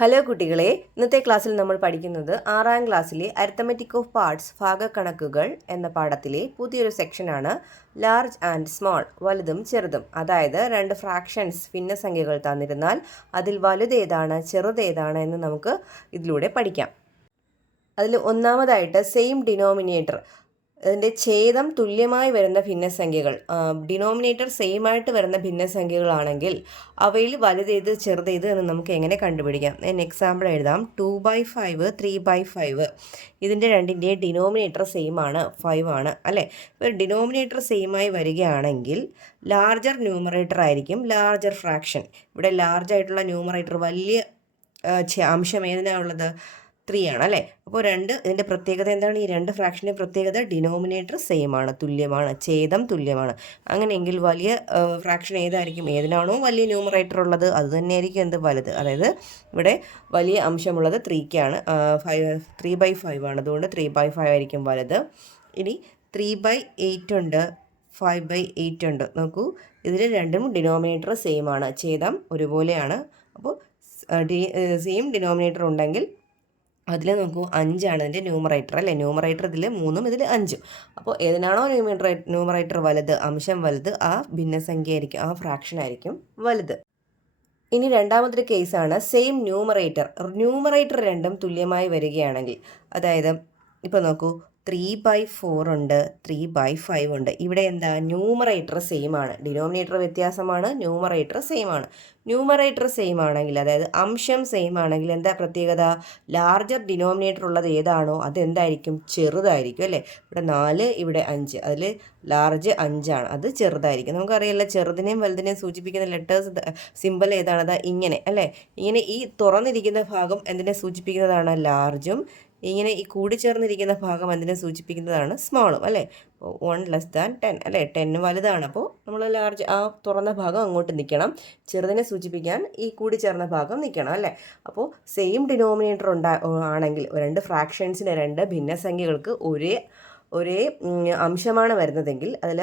Hello കുട്ടികളെ, ഇന്നത്തെ ക്ലാസ്സിൽ നമ്മൾ പഠിക്കുന്നത് 6ാം ക്ലാസ്സിലെ അരിത്തമെറ്റിക് ഓഫ് പാർട്സ് ഭാഗക്കണക്കുകൾ എന്ന പാഠത്തിലെ പുതിയൊരു സെക്ഷനാണ് ലാർജ് ആൻഡ് സ്മോൾ, വലുതും ചെറുതും. അതായത് രണ്ട് ഫ്രാക്ഷൻസ് ഭിന്നസംഖ്യകൾ തന്നിരുന്നാൽ അതിൽ വലുതേതാണ് ചെറുതേതാണ് എന്ന് നമുക്ക് ഇതിലൂടെ പഠിക്കാം. അതിൽ ഒന്നാമതായിട്ട് സെയിം ഡിനോമിനേറ്റർ, അതിൻ്റെ ഛേദം തുല്യമായി വരുന്ന ഭിന്നസംഖ്യകൾ, ഡിനോമിനേറ്റർ സെയിം ആയിട്ട് വരുന്ന ഭിന്നസംഖ്യകളാണെങ്കിൽ അവയിൽ വലുതേത് ചെറുതേത് എന്ന് നമുക്ക് എങ്ങനെ കണ്ടുപിടിക്കാം. ഞാൻ എക്സാമ്പിൾ എഴുതാം. 2/5 3/5. ഇതിൻ്റെ രണ്ടിൻ്റെ ഡിനോമിനേറ്റർ സെയിം ആണ്, 5 ആണ് അല്ലേ. ഇപ്പോൾ ഡിനോമിനേറ്റർ സെയിം ആയി വരികയാണെങ്കിൽ ലാർജർ ന്യൂമറേറ്റർ ആയിരിക്കും ലാർജർ ഫ്രാക്ഷൻ. ഇവിടെ ലാർജ് ആയിട്ടുള്ള ന്യൂമറേറ്റർ വലിയ അംശം ഏതിനാണുള്ളത്? 3 ആണ് അല്ലേ. അപ്പോൾ ഇതിൻ്റെ പ്രത്യേകത എന്താണ്? ഈ രണ്ട് ഫ്രാക്ഷൻ്റെ പ്രത്യേകത ഡിനോമിനേറ്റർ സെയിം ആണ്, തുല്യമാണ്, ഛേദം തുല്യമാണ്. അങ്ങനെയെങ്കിൽ വലിയ ഫ്രാക്ഷൻ ഏതായിരിക്കും? ഏതിനാണോ വലിയ ന്യൂമറേറ്റർ ഉള്ളത് അത് തന്നെയായിരിക്കും എന്ത്? വലുത്. അതായത് ഇവിടെ വലിയ അംശമുള്ളത് 3-ക്കാണ്, 3/5 ആണ്. അതുകൊണ്ട് 3/5 ആയിരിക്കും വലുത്. ഇനി 3/8 ഉണ്ട്, 5/8 ഉണ്ട്. നോക്കൂ, ഇതിൽ രണ്ടും ഡിനോമിനേറ്റർ സെയിം ആണ്, ഛേദം ഒരുപോലെയാണ്. അപ്പോൾ സെയിം ഡിനോമിനേറ്റർ ഉണ്ടെങ്കിൽ അതിൽ നോക്കൂ 5 ആണ് ഇതിൻ്റെ ന്യൂമറേറ്റർ അല്ലേ. ന്യൂമറേറ്റർ ഇതിൽ 3ഉം ഇതിൽ 5ഉം. അപ്പോൾ ഏതിനാണോ ന്യൂമറേറ്റർ വലുത്, അംശം വലുത്, ആ ഭിന്നസംഖ്യ ആയിരിക്കും, ആ ഫ്രാക്ഷൻ ആയിരിക്കും വലുത്. ഇനി രണ്ടാമതൊരു കേസാണ് സെയിം ന്യൂമറേറ്റർ രണ്ടും തുല്യമായി വരികയാണെങ്കിൽ. അതായത് ഇപ്പോൾ നോക്കൂ, 3/4 ഉണ്ട്, 3/5 ഉണ്ട്. ഇവിടെ എന്താ? ന്യൂമറേറ്റർ സെയിം ആണ്, ഡിനോമിനേറ്റർ വ്യത്യാസമാണ്, ന്യൂമറേറ്റർ സെയിം ആണ്. ന്യൂമറേറ്റർ സെയിം ആണെങ്കിൽ, അതായത് അംശം സെയിം ആണെങ്കിൽ എന്താ പ്രത്യേകത? ലാർജർ ഡിനോമിനേറ്റർ ഉള്ളത് ഏതാണോ അതെന്തായിരിക്കും? ചെറുതായിരിക്കും അല്ലേ. ഇവിടെ 4, ഇവിടെ 5, അതിൽ ലാർജ് 5 ആണ്, അത് ചെറുതായിരിക്കും. നമുക്കറിയാമല്ലോ, ചെറുതിനെയും വലുതിനെയും സൂചിപ്പിക്കുന്ന ലെറ്റേഴ്സ് സിമ്പിൾ ഏതാണ്? അതാ ഇങ്ങനെ അല്ലേ. ഇങ്ങനെ ഈ തുറന്നിരിക്കുന്ന ഭാഗം എന്തിനെ സൂചിപ്പിക്കുന്നതാണ്? ലാർജും. ഇങ്ങനെ ഈ കൂടിച്ചേർന്നിരിക്കുന്ന ഭാഗം എന്തിനെ സൂചിപ്പിക്കുന്നതാണ്? സ്മോളും അല്ലേ. 1 ലെസ് ദാൻ 10 അല്ലേ. 10 വലുതാണ്, അപ്പോൾ നമ്മൾ ലാർജ്, ആ തുറന്ന ഭാഗം അങ്ങോട്ട് നിൽക്കണം. ചെറുതിനെ സൂചിപ്പിക്കാൻ ഈ കൂടിച്ചേർന്ന ഭാഗം നിൽക്കണം അല്ലേ. അപ്പോൾ സെയിം ഡിനോമിനേറ്റർ ആണെങ്കിൽ രണ്ട് ഫ്രാക്ഷൻസിന്, രണ്ട് ഭിന്നസംഖ്യകൾക്ക് ഒരേ അംശമാണ് വരുന്നതെങ്കിൽ അതിൽ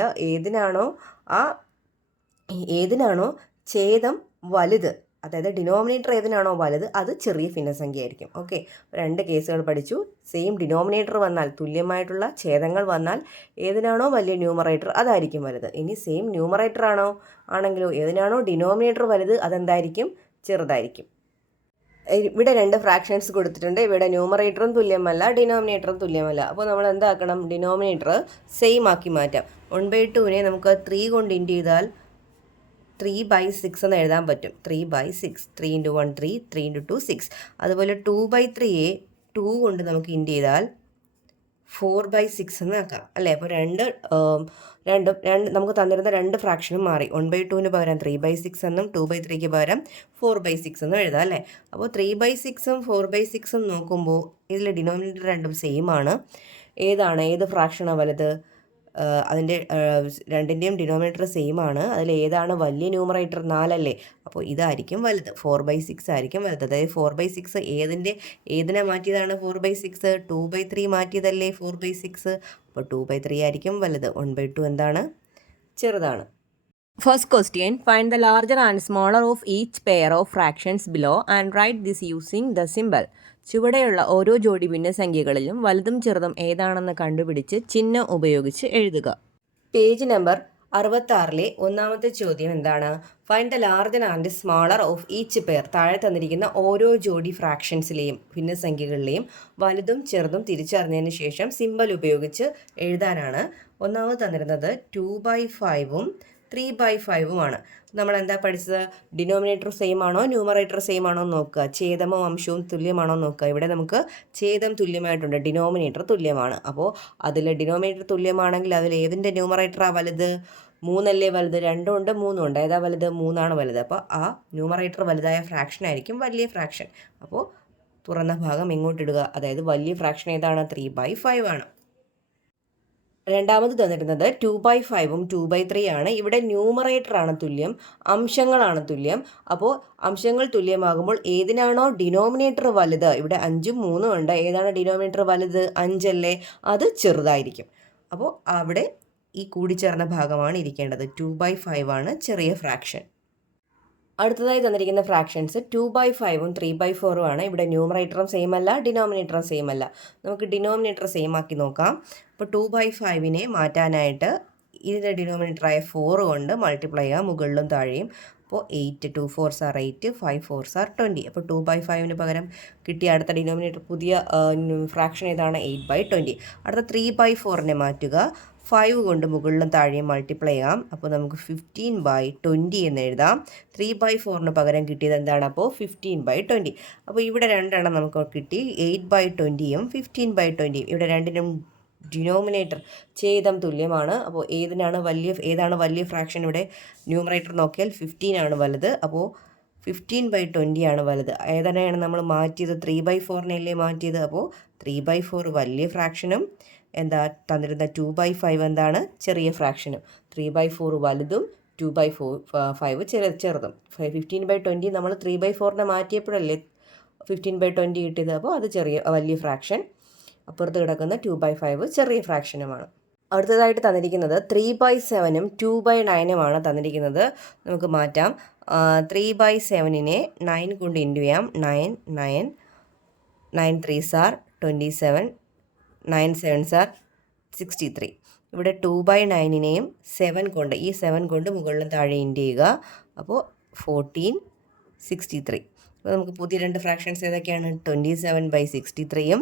ഏതിനാണോ ഛേദം വലുത്, അതായത് ഡിനോമിനേറ്റർ ഏതിനാണോ വലുത് അത് ചെറിയ ഭിന്നസംഖ്യ ആയിരിക്കും. ഓക്കെ, രണ്ട് കേസുകൾ പഠിച്ചു. സെയിം ഡിനോമിനേറ്റർ വന്നാൽ, തുല്യമായിട്ടുള്ള ഛേദങ്ങൾ വന്നാൽ ഏതിനാണോ വലിയ ന്യൂമറേറ്റർ അതായിരിക്കും വലുത്. ഇനി സെയിം ന്യൂമറേറ്റർ ആണെങ്കിലോ ഏതിനാണോ ഡിനോമിനേറ്റർ വലുത് അതെന്തായിരിക്കും? ചെറുതായിരിക്കും. ഇവിടെ രണ്ട് ഫ്രാക്ഷൻസ് കൊടുത്തിട്ടുണ്ട്. ഇവിടെ ന്യൂമറേറ്ററും തുല്യമല്ല, ഡിനോമിനേറ്ററും തുല്യമല്ല. അപ്പോൾ നമ്മൾ എന്താക്കണം? ഡിനോമിനേറ്റർ സെയിം ആക്കി മാറ്റാം. 1/2നെ നമുക്ക് 3 കൊണ്ട് ഇൻറ്റു ചെയ്താൽ 3/6 എന്ന് എഴുതാൻ പറ്റും. 3/6, 3 × 1 3, 3 × 2 6. അതുപോലെ 2/3യെ 2 കൊണ്ട് നമുക്ക് ഇൻറ്റു ചെയ്താൽ 4/6 എന്ന് ആക്കാം അല്ലേ. അപ്പോൾ രണ്ട് നമുക്ക് തന്നിരുന്ന രണ്ട് ഫ്രാക്ഷനും മാറി. 1/2ന് പകരം 3/6 എന്നും 2/3ക്ക് പകരം 4/6 എന്നും എഴുതാം അല്ലേ. അപ്പോൾ 3/6ഉം 4/6ഉം നോക്കുമ്പോൾ ഇതിൽ ഡിനോമിനേറ്റർ രണ്ടും സെയിം ആണ്. ഏത് ഫ്രാക്ഷനാണ് വലുത്? അതിൻ്റെ രണ്ടിൻ്റെയും ഡിനോമിനേറ്റർ സെയിം ആണ്. അതിൽ ഏതാണ് വലിയ ന്യൂമറേറ്റർ? 4 അല്ലേ. അപ്പോൾ ഇതായിരിക്കും വലുത്, 4/6 ആയിരിക്കും വലുത്. അതായത് 4/6 ഏതിനെ മാറ്റിയതാണ്? 4/6 2/3 മാറ്റിയതല്ലേ 4/6. അപ്പോൾ 2/3 ആയിരിക്കും വലുത്. 1/2 എന്താണ്? ചെറുതാണ്. First question, find the larger and smaller of each pair of fractions below and write this using the symbol. ചുവടെയുള്ള ഓരോ ജോഡി ഭിന്നസംഖ്യകളിലും വലുതും ചെറുതും ഏതാണെന്ന് കണ്ടുപിടിച്ച് ചിഹ്നം ഉപയോഗിച്ച് എഴുതുക. പേജ് നമ്പർ 66-ലെ ഒന്നാമത്തെ ചോദ്യം എന്താണ്? Find the larger and smaller of each pair. താഴെ തന്നിരിക്കുന്ന ഓരോ ജോഡി ഫ്രാക്ഷൻസിലെയും ഭിന്നസംഖ്യകളിലെയും വലുതും ചെറുതും തിരിച്ചറിഞ്ഞതിന് ശേഷം സിമ്പൽ ഉപയോഗിച്ച് എഴുതാനാണ്. ഒന്നാമത് തന്നിരുന്നത് 2/5ഉം 3/5ഉമാണ്. നമ്മൾ എന്താ പഠിച്ചത്? ഡിനോമിനേറ്റർ സെയിം ആണോ ന്യൂമറേറ്റർ സെയിം ആണോ നോക്കുക, ഛേദമോ അംശവും തുല്യമാണോ നോക്കുക. ഇവിടെ നമുക്ക് ഛേദം തുല്യമായിട്ടുണ്ട്, ഡിനോമിനേറ്റർ തുല്യമാണ്. അപ്പോൾ അതിൽ ഡിനോമിനേറ്റർ തുല്യമാണെങ്കിൽ അതിൽ ഏതിൻ്റെ ന്യൂമറേറ്ററാണ് വലുത്? 3 അല്ലേ വലുത്. 2 ഉണ്ട് 3 ഉണ്ട്, ഏതാ വലുത്? 3 ആണ് വലുത്. അപ്പോൾ ആ ന്യൂമറേറ്റർ വലുതായ ഫ്രാക്ഷൻ ആയിരിക്കും വലിയ ഫ്രാക്ഷൻ. അപ്പോൾ തുറന്ന ഭാഗം ഇങ്ങോട്ടിടുക. അതായത് വലിയ ഫ്രാക്ഷൻ ഏതാണ്? 3/5 ആണ്. രണ്ടാമത് തന്നിരുന്നത് 2/5ഉം 2/3 ആണ്. ഇവിടെ ന്യൂമറേറ്റർ ആണ് തുല്യം, അംശങ്ങളാണ് തുല്യം. അപ്പോൾ അംശങ്ങൾ തുല്യമാകുമ്പോൾ ഏതിനാണോ ഡിനോമിനേറ്റർ വലുത്, ഇവിടെ 5ഉം 3ഉം ഉണ്ട്, ഏതാണ് ഡിനോമിനേറ്റർ വലുത്? 5 അല്ലേ, അത് ചെറുതായിരിക്കും. അപ്പോൾ അവിടെ ഈ കൂടിച്ചേർന്ന ഭാഗമാണ് ഇരിക്കേണ്ടത്. 2/5 ആണ് ചെറിയ ഫ്രാക്ഷൻ. അടുത്തതായി തന്നിരിക്കുന്ന ഫ്രാക്ഷൻസ് 2/5ഉം 3/4ഉം ആണ്. ഇവിടെ ന്യൂമറേറ്ററും സെയിം അല്ല, ഡിനോമിനേറ്ററും സെയിം അല്ല. നമുക്ക് ഡിനോമിനേറ്റർ സെയിം ആക്കി നോക്കാം. അപ്പോൾ 2/5നെ മാറ്റാനായിട്ട് ഇതിൻ്റെ ഡിനോമിനേറ്ററായ 4 കൊണ്ട് മൾട്ടിപ്ലൈ ചെയ്യുക, മുകളിലും താഴെയും. അപ്പോൾ 8 2 4s are 8, 5 4s are 20. അപ്പോൾ 2/5ന് പകരം കിട്ടിയ അടുത്ത ഡിനോമിനേറ്റർ പുതിയ ഫ്രാക്ഷൻ ഏതാണ്? 8/20. അടുത്ത 3/4നെ മാറ്റുക, 5 കൊണ്ട് മുകളിലും താഴെയും മൾട്ടിപ്ലൈ ചെയ്യാം. അപ്പോൾ നമുക്ക് 15/20 എന്ന് എഴുതാം. 3/4ന് പകരം കിട്ടിയത് എന്താണ്? അപ്പോൾ 15/20. അപ്പോൾ ഇവിടെ രണ്ടെണ്ണം നമുക്ക് കിട്ടി, 8/20യും 15/20യും. ഇവിടെ രണ്ടിനും ഡിനോമിനേറ്റർ ഛേദം തുല്യമാണ്. അപ്പോൾ ഏതാണ് വലിയ ഫ്രാക്ഷൻ? ഇവിടെ ന്യൂമറേറ്റർ നോക്കിയാൽ 15 ആണ് വലുത്. അപ്പോൾ 15/20 ആണ് വലുത്. ഏതിനെയാണ് നമ്മൾ മാറ്റിയത്? 3/4നെയല്ലേ മാറ്റിയത്. അപ്പോൾ 3/4 വലിയ ഫ്രാക്ഷനും തന്നിരുന്ന 2/5 എന്താണ്? ചെറിയ ഫ്രാക്ഷനും. 3/4 വലുതും 2/5 ചെറുതും. 15/20 നമ്മൾ 3/4നെ മാറ്റിയപ്പോഴല്ലേ 15/20 കിട്ടിയത്. അപ്പോൾ അത് വലിയ ഫ്രാക്ഷൻ. അപ്പുറത്ത് കിടക്കുന്ന 2/5 ചെറിയ ഫ്രാക്ഷനുമാണ്. അടുത്തതായിട്ട് തന്നിരിക്കുന്നത് 3/7ഉം 2/9ഉമാണ് തന്നിരിക്കുന്നത്. നമുക്ക് മാറ്റാം. 3/7നെ 9 കൊണ്ട് ഇൻറ്റു ചെയ്യാം. 9 3s are 27, 9 7s are 63. ഇവിടെ 2/9നെയും 7 കൊണ്ട് മുകളിലും താഴെ ഇൻറ്റു ചെയ്യുക. അപ്പോൾ 14 63. അപ്പോൾ നമുക്ക് പുതിയ രണ്ട് ഫ്രാക്ഷൻസ് ഏതൊക്കെയാണ്? 27/63യും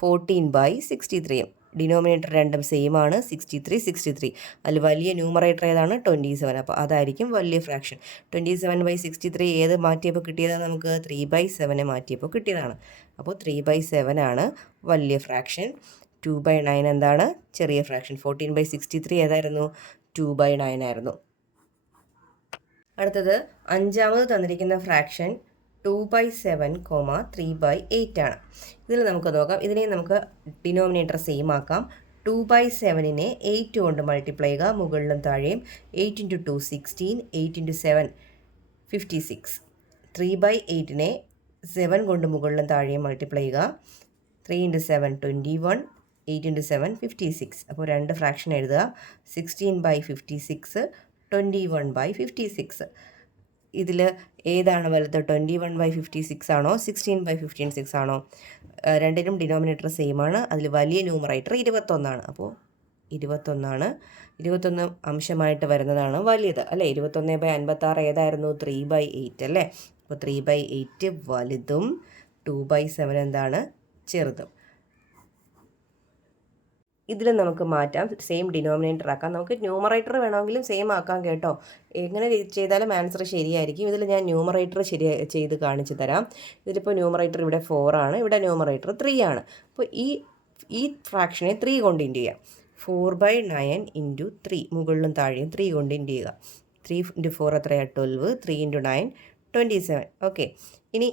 14/63യും. ഡിനോമിനേറ്റർ രണ്ടും സെയിം ആണ്, 63. അതിൽ വലിയ ന്യൂമറേറ്റർ ഏതാണ്? 27. അപ്പോൾ അതായിരിക്കും വലിയ ഫ്രാക്ഷൻ. 27/63 ഏത് മാറ്റിയപ്പോൾ കിട്ടിയതാണ്? നമുക്ക് 3/7 മാറ്റിയപ്പോൾ കിട്ടിയതാണ്. അപ്പോൾ 3/7 ആണ് വലിയ ഫ്രാക്ഷൻ. 2/9 എന്താണ്? ചെറിയ ഫ്രാക്ഷൻ. 14/63 ഏതായിരുന്നു? 2/9 ആയിരുന്നു. അടുത്തത് അഞ്ചാമത് തന്നിരിക്കുന്ന ഫ്രാക്ഷൻ 2/7, 3/8 ആണ്. ഇതിൽ നമുക്ക് നോക്കാം. ഇതിനെ നമുക്ക് ഡിനോമിനേറ്റർ സെയിം ആക്കാം. 2/7നെ 8 കൊണ്ട് മൾട്ടിപ്ലൈ ചെയ്യുക, മുകളിലും താഴെയും. 8 × 2 16, 8 × 7 56. 3/8നെ 7 കൊണ്ട് മുകളിലും താഴെയും മൾട്ടിപ്ലൈ ചെയ്യുക. 3 × 7 21, 8 × 7 56. അപ്പോൾ രണ്ട് ഫ്രാക്ഷൻ എഴുതുക. 16/56, 21/56. ഇതിൽ ഏതാണ് വലുത്? 21/56 ആണോ 16/56 ആണോ? രണ്ടിനും ഡിനോമിനേറ്റർ സെയിം ആണ്. അതിൽ വലിയ ന്യൂമറേറ്റർ 21 ആണ്. അപ്പോൾ 21 ആണ്. 21 അംശമായിട്ട് വരുന്നതാണ് വലിയത് അല്ലേ. 21/56 ഏതായിരുന്നു? 3/8 അല്ലേ. അപ്പോൾ 3/8 വലുതും 2/7 എന്താണ്? ചെറുതും. ഇതിൽ നമുക്ക് മാറ്റാം, സെയിം ഡിനോമിനേറ്റർ ആക്കാം. നമുക്ക് ന്യൂമറേറ്റർ വേണമെങ്കിലും സെയിം ആക്കാം കേട്ടോ. എങ്ങനെ ചെയ്താലും ആൻസർ ശരിയായിരിക്കും. ഇതിൽ ഞാൻ ന്യൂമറേറ്റർ ചെയ്ത് കാണിച്ചു തരാം. ഇതിലിപ്പോൾ ന്യൂമറേറ്റർ ഇവിടെ 4 ആണ്, ഇവിടെ ന്യൂമറേറ്റർ 3 ആണ്. അപ്പോൾ ഈ ഫ്രാക്ഷനെ 3 കൊണ്ട് ഇൻറ്റു ചെയ്യാം. 4/9 × 3, മുകളിലും താഴെയും 3 കൊണ്ട് ഇൻറ്റു ചെയ്യുക. 3 × 4 എത്രയാണ്? 12. 3 × 9 27. ഓക്കെ. ഇനി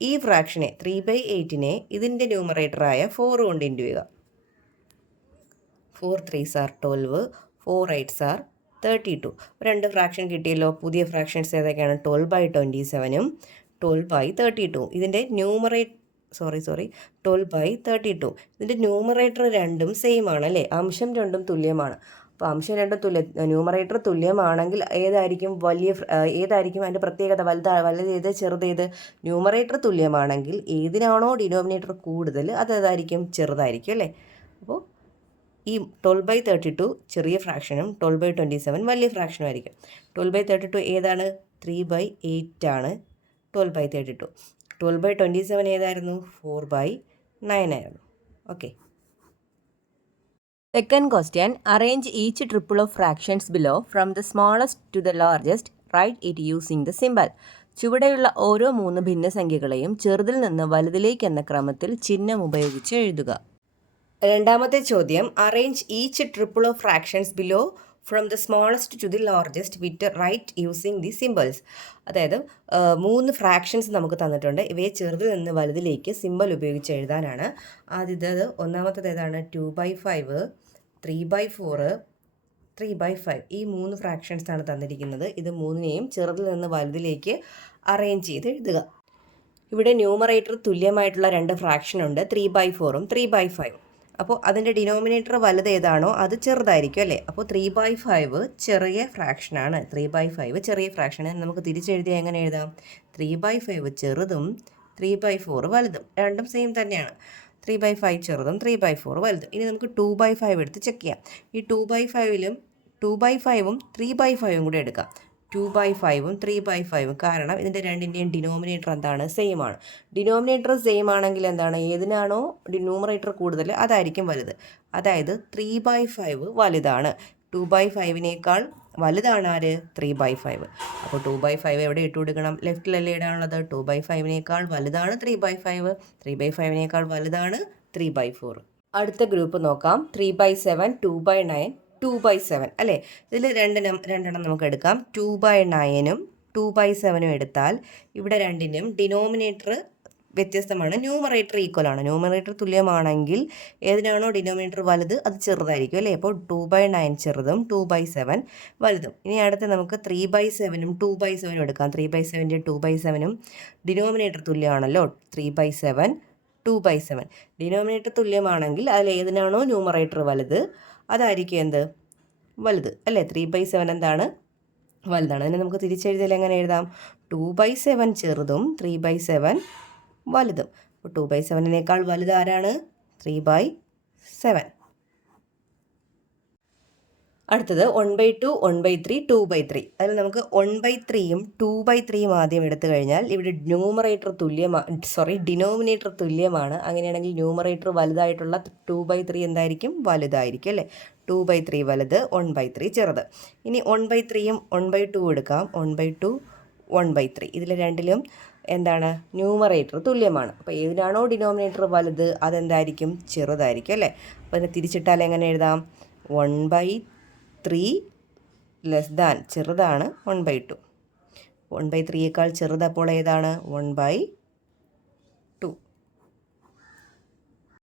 ഈ ഫ്രാക്ഷനെ 3/8നെ ഇതിൻ്റെ ന്യൂമറേറ്ററായ 4 കൊണ്ട് ഇൻറ്റു ചെയ്യുക. 4 3s are 12, 4 8s are 32. രണ്ട് ഫ്രാക്ഷൻ കിട്ടിയല്ലോ. പുതിയ ഫ്രാക്ഷൻസ് ഏതൊക്കെയാണ്? 12/27ഉം 12/32. ഇതിൻ്റെ 12/32. ഇതിൻ്റെ ന്യൂമറേറ്റർ രണ്ടും സെയിം ആണ് അല്ലേ. അംശം രണ്ടും തുല്യമാണ്. അപ്പോൾ അംശം രണ്ടും ന്യൂമറേറ്റർ തുല്യമാണെങ്കിൽ ഏതായിരിക്കും അതിൻ്റെ പ്രത്യേകത? വലുതേത് ചെറുതേത്? ന്യൂമറേറ്റർ തുല്യമാണെങ്കിൽ ഏതിനാണോ ഡിനോമിനേറ്റർ കൂടുതൽ അതേതായിരിക്കും? ചെറുതായിരിക്കും അല്ലേ. അപ്പോൾ ഈ 12/32 ചെറിയ ഫ്രാക്ഷനും 12/27 വലിയ ഫ്രാക്ഷനും ആയിരിക്കും. 12/32 ഏതാണ്? 3/8 ആണ് 12/32. 12/27 ഏതായിരുന്നു? 4/9 ആയിരുന്നു. Okay. Second question, arrange each triple of fractions below from the smallest to the largest. Write it using the symbol. ചുവടെയുള്ള ഓരോ 3 ഭിന്നസംഖ്യകളെയും ചെറുതിൽ നിന്ന് വലുതിലേക്ക് എന്ന ക്രമത്തിൽ ചിഹ്നം ഉപയോഗിച്ച് എഴുതുക. രണ്ടാമത്തെ ചോദ്യം, arrange each triple of fractions below from the smallest to the largest with right using the symbols. അതായത് 3 ഫ്രാക്ഷൻസ് നമുക്ക് തന്നിട്ടുണ്ട്. ഇവയെ ചെറുതിൽ നിന്ന് വലുതിലേക്ക് സിമ്പിൾ ഉപയോഗിച്ച് എഴുതാനാണ്. ആദ്യത്തേത് ഒന്നാമത്തേത് ഏതാണ്? 2/5, 3/4, 3/5. ഈ 3 ഫ്രാക്ഷൻസ് ആണ് തന്നിരിക്കുന്നത്. ഇത് മൂന്നിനെയും ചെറുതിൽ നിന്ന് വലുതിലേക്ക് അറേഞ്ച് ചെയ്ത് എഴുതുക. ഇവിടെ ന്യൂമറേറ്റർ തുല്യമായിട്ടുള്ള രണ്ട് ഫ്രാക്ഷൻ ഉണ്ട്, 3/4ഉം 3/5ഉം. അപ്പോൾ അതിൻ്റെ ഡിനോമിനേറ്റർ വലുത് ഏതാണോ അത് ചെറുതായിരിക്കും അല്ലേ. അപ്പോൾ 3/5 ചെറിയ ഫ്രാക്ഷനാണ്. 3/5 ചെറിയ ഫ്രാക്ഷനാണ്. നമുക്ക് തിരിച്ചെഴുതിയാൽ എങ്ങനെ എഴുതാം? 3/5 ചെറുതും 3/4 വലുതും. രണ്ടും സെയിം തന്നെയാണ്. 3/5 ചെറുതും 3/4 വലുതും. ഇനി നമുക്ക് 2/5 എടുത്ത് ചെക്ക് ചെയ്യാം. ഈ 2/5ലും 2/5ഉം 3/5ഉം കൂടെ എടുക്കാം. 2/5ഉം 3/5ഉം. കാരണം ഇതിൻ്റെ രണ്ടിൻ്റെയും ഡിനോമിനേറ്റർ എന്താണ്? സെയിം ആണ്. ഡിനോമിനേറ്റർ സെയിം ആണെങ്കിൽ എന്താണ്? ഏതിനാണോ ന്യൂമറേറ്റർ കൂടുതൽ അതായിരിക്കും വലുത്. അതായത് 3/5 വലുതാണ്. 2/5നേക്കാൾ വലുതാണ് ആര്? 3/5. അപ്പോൾ 2/5 എവിടെ ഇട്ട് കൊടുക്കണം? ലെഫ്റ്റിലല്ലേ ഇടാനുള്ളത്. 2/5നേക്കാൾ വലുതാണ് 3/5. 3/5നേക്കാൾ വലുതാണ് 3/4. അടുത്ത ഗ്രൂപ്പ് നോക്കാം. 3/7, 2/9, 2/7 അല്ലേ. ഇതിൽ രണ്ടെണ്ണം നമുക്ക് എടുക്കാം. 2/9ഉം 2/7ഉം എടുത്താൽ ഇവിടെ രണ്ടിനും ഡിനോമിനേറ്റർ വ്യത്യസ്തമാണ്. ന്യൂമറേറ്റർ ഈക്വൽ ആണ്. ന്യൂമറേറ്റർ തുല്യമാണെങ്കിൽ ഏതിനാണോ ഡിനോമിനേറ്റർ വലുത് അത് ചെറുതായിരിക്കും അല്ലേ. അപ്പോൾ 2/9 ചെറുതും 2/7 വലുതും. ഇനി അടുത്ത് നമുക്ക് 3/7ഉം 2/7ഉം എടുക്കാം. 3/7ൻ്റെ 2/7ഉം ഡിനോമിനേറ്റർ തുല്യമാണല്ലോ. 3/7 2/7 ഡിനോമിനേറ്റർ തുല്യമാണെങ്കിൽ അതിൽ ഏതിനാണോ ന്യൂമറേറ്റർ വലുത് അതായിരിക്കും എന്ത്? വലുത് അല്ലേ. 3/7 എന്താണ്? വലുതാണ്. അതിനെ നമുക്ക് തിരിച്ചെഴുതിയാൽ എങ്ങനെ എഴുതാം? 2/7 ചെറുതും 3/7 വലുതും. അപ്പോൾ 2/7നേക്കാൾ വലുത് ആരാണ്? 3/7. അടുത്തത് 1/2, 1/3, 2/3. അതിൽ നമുക്ക് 1/3ഉം 2/3ഉം ആദ്യം എടുത്തു കഴിഞ്ഞാൽ ഇവിടെ ഡിനോമിനേറ്റർ തുല്യമാണ്. അങ്ങനെയാണെങ്കിൽ ന്യൂമറേറ്റർ വലുതായിട്ടുള്ള 2/3 എന്തായിരിക്കും? വലുതായിരിക്കും അല്ലേ. 2/3 വലുത്, 1/3 ചെറുത്. ഇനി 1/3ഉം 1/2ഉം എടുക്കാം. 1/2, 1/3. ഇതിൽ രണ്ടിലും എന്താണ്? ന്യൂമറേറ്റർ തുല്യമാണ്. അപ്പോൾ ഏതിനാണോ ഡിനോമിനേറ്റർ വലുത് അതെന്തായിരിക്കും? ചെറുതായിരിക്കും അല്ലേ. അപ്പോൾ അതിനെ തിരിച്ചിട്ടാൽ എങ്ങനെ എഴുതാം? 1/3 ചെറുതാണ് 1/2. 1/3യേക്കാൾ ചെറുതപ്പോൾ ഏതാണ്? 1/2.